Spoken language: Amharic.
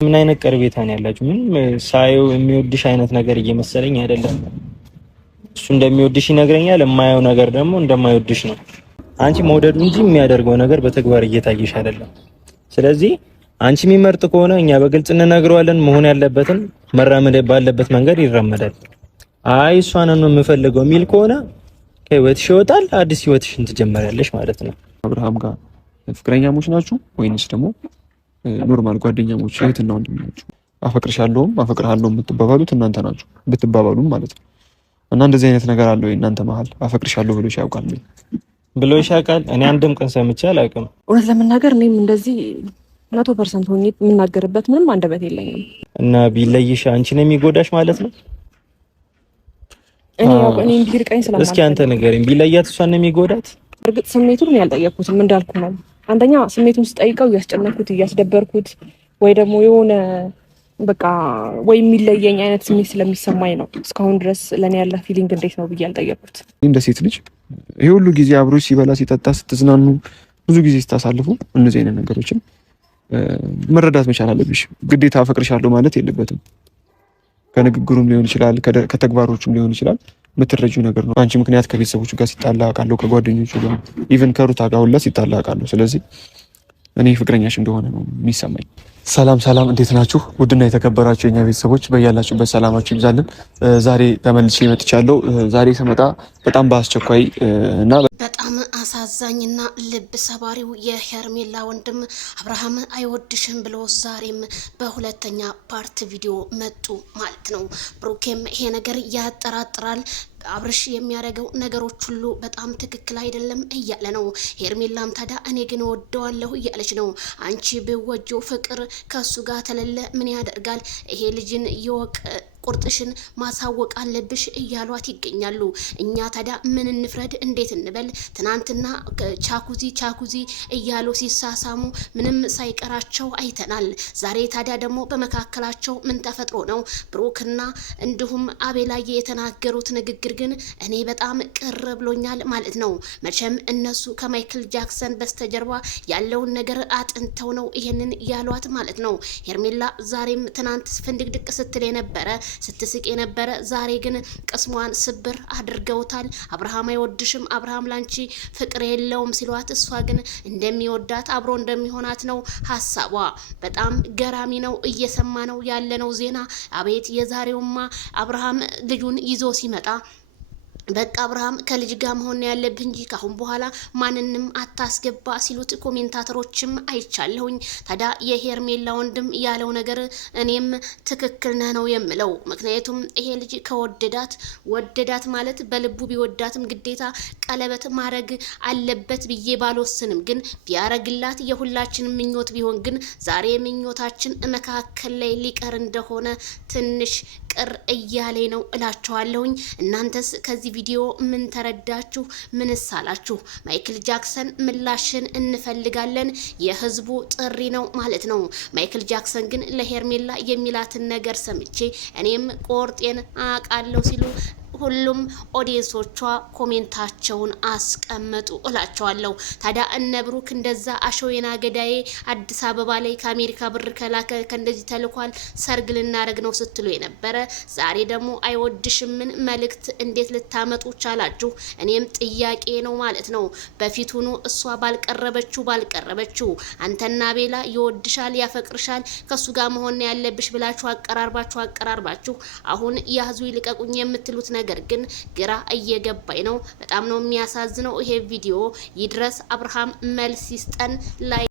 ምን አይነት ቀርቤታ ነው ያላችሁ? ምን ሳየው የሚወድሽ አይነት ነገር እየመሰለኝ አይደለም። እሱ እንደሚወድሽ ይነግረኛል፣ የማየው ነገር ደግሞ እንደማይወድሽ ነው። አንቺ መውደዱ እንጂ የሚያደርገው ነገር በተግባር እየታየሽ አይደለም። ስለዚህ አንቺ የሚመርጥ ከሆነ እኛ በግልጽ እንነግረዋለን። መሆን ያለበትን መራመድ ባለበት መንገድ ይራመዳል። አይ እሷን ነው የምፈልገው የሚል ከሆነ ከህይወትሽ ይወጣል፣ አዲስ ህይወትሽን ትጀምሪያለሽ ማለት ነው። አብርሃም ጋር ፍቅረኛሞች ናችሁ ወይንስ ደግሞ ኖርማል ጓደኛሞች እህትና ወንድም ናችሁ? አፈቅርሻለሁም አፈቅርሃለሁም የምትባባሉት እናንተ ናችሁ ብትባባሉም ማለት ነው። እና እንደዚህ አይነት ነገር አለ ወይ እናንተ መሀል? አፈቅርሻለሁ ብሎሽ ያውቃል ብሎሽ ያውቃል? እኔ አንድም ቀን ሰምቼ አላውቅም። እውነት ለመናገር እኔም እንደዚህ 100% ሆኜ የምናገርበት ምንም አንደበት የለኝም። እና ቢለይሽ አንቺ ነው የሚጎዳሽ ማለት ነው? እኔ እንዲርቀኝ ስለማለት እስኪ አንተ ንገረኝ፣ ቢለያት እሷን ነው የሚጎዳት? እርግጥ ስሜቱን ያልጠየቅኩትም እንዳልኩ ነው። አንደኛ ስሜቱን ስጠይቀው እያስጨነኩት እያስደበርኩት ወይ ደግሞ የሆነ በቃ ወይ የሚለየኝ አይነት ስሜት ስለሚሰማኝ ነው። እስካሁን ድረስ ለኔ ያለ ፊሊንግ እንዴት ነው ብዬ አልጠየቅኩት። እንደ ሴት ልጅ ይሄ ሁሉ ጊዜ አብሮሽ ሲበላ ሲጠጣ ስትዝናኑ ብዙ ጊዜ ስታሳልፉ እነዚህ አይነት ነገሮችን መረዳት መቻል አለብሽ። ግዴታ አፈቅርሻለሁ ማለት የለበትም። ከንግግሩም ሊሆን ይችላል፣ ከተግባሮቹም ሊሆን ይችላል። የምትረጂው ነገር ነው። አንቺ ምክንያት ከቤተሰቦቹ ጋር ሲጣላ አውቃለሁ፣ ከጓደኞቹ ጋር ኢቭን ከሩታ ጋር ሁላ ሲጣላ አውቃለሁ። ስለዚህ እኔ ፍቅረኛሽ እንደሆነ ነው የሚሰማኝ። ሰላም ሰላም፣ እንዴት ናችሁ? ውድና የተከበራችሁ የኛ ቤተሰቦች በያላችሁበት ሰላማችሁ ይብዛልን። ዛሬ ተመልሼ መጥቻለሁ። ዛሬ ስመጣ በጣም በአስቸኳይ እና በጣም አሳዛኝና ልብ ሰባሪው የሄርሜላ ወንድም አብርሃም አይወድሽም ብሎ ዛሬም በሁለተኛ ፓርት ቪዲዮ መጡ ማለት ነው። ብሩኬም ይሄ ነገር ያጠራጥራል፣ አብርሽ የሚያደርገው ነገሮች ሁሉ በጣም ትክክል አይደለም እያለ ነው። ሄርሜላም ታዲያ እኔ ግን ወደዋለሁ እያለች ነው። አንቺ ብወጂው ፍቅር ከሱ ጋር ተለለ ምን ያደርጋል? ይሄ ልጅን ይወቅ፣ ቁርጥሽን ማሳወቅ አለብሽ እያሏት ይገኛሉ። እኛ ታዲያ ምን እንፍረድ? እንዴት እንበል? ትናንትና ቻኩዚ እያሉ ሲሳሳሙ ምንም ሳይቀራቸው አይተናል። ዛሬ ታዲያ ደግሞ በመካከላቸው ምን ተፈጥሮ ነው? ብሩክና እንዲሁም አቤላዬ የተናገሩት ንግግር ግን እኔ በጣም ቅር ብሎኛል ማለት ነው። መቼም እነሱ ከማይክል ጃክሰን በስተጀርባ ያለውን ነገር አጥንተው ነው ይሄንን ያሏት ማለት ነው። ሄርሜላ ዛሬም ትናንት ፍንድቅድቅ ስትል የነበረ ስትስቅ የነበረ ዛሬ ግን ቅስሟን ስብር አድርገውታል። አብርሃም አይወድሽም፣ አብርሃም ላንቺ ፍቅር የለውም ሲሏት እሷ ግን እንደሚወዳት አብሮ እንደሚሆናት ነው ሀሳቧ። በጣም ገራሚ ነው እየሰማ ነው ያለነው ዜና። አቤት የዛሬውማ አብርሃም ልጁን ይዞ ሲመጣ በቃ አብርሃም ከልጅ ጋር መሆን ያለብህ እንጂ ካሁን በኋላ ማንንም አታስገባ ሲሉት ኮሜንታተሮችም አይቻለሁኝ። ታዲያ የሄርሜላ ወንድም ያለው ነገር እኔም ትክክል ነህ ነው የምለው። ምክንያቱም ይሄ ልጅ ወደዳት ማለት በልቡ ቢወዳትም ግዴታ ቀለበት ማድረግ አለበት ብዬ ባልወስንም፣ ግን ቢያረግላት የሁላችን ምኞት ቢሆን ግን ዛሬ ምኞታችን መካከል ላይ ሊቀር እንደሆነ ትንሽ ቅር እያለኝ ነው እላችኋለሁኝ። እናንተስ ከዚህ ቪዲዮ ምን ተረዳችሁ? ምንስ አላችሁ? ማይክል ጃክሰን ምላሽን እንፈልጋለን፣ የህዝቡ ጥሪ ነው ማለት ነው። ማይክል ጃክሰን ግን ለሄርሜላ የሚላትን ነገር ሰምቼ እኔም ቆርጤን አቃለው ሲሉ ሁሉም ኦዲየንሶቿ ኮሜንታቸውን አስቀመጡ እላቸዋለሁ። ታዲያ እነ ብሩክ እንደዛ አሾይና ገዳዬ አዲስ አበባ ላይ ከአሜሪካ ብር ከላከ ከእንደዚህ ተልኳል ሰርግ ልናረግ ነው ስትሉ የነበረ ዛሬ ደግሞ አይወድሽምን መልእክት እንዴት ልታመጡ ቻላችሁ? እኔም ጥያቄ ነው ማለት ነው። በፊቱኑ እሷ ባልቀረበችው አንተና ቤላ ይወድሻል ያፈቅርሻል ከሱ ጋር መሆን ያለብሽ ብላችሁ አቀራርባችሁ አሁን ያዙ ይልቀቁኝ የምትሉት ነገር ግን ግራ እየገባኝ ነው። በጣም ነው የሚያሳዝነው። ይሄ ቪዲዮ ይድረስ አብርሃም መልስ ይስጠን ላይ